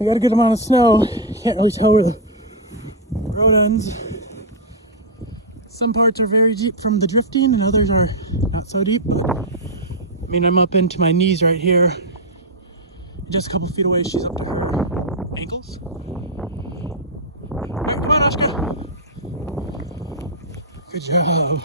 We got a good amount of snow. Can't really tell where the road ends. Some parts are very deep from the drifting and others are not so deep, but I mean, I'm up into my knees right here. Just a couple feet away, she's up to her ankles. All right, come on, Husky. Good job.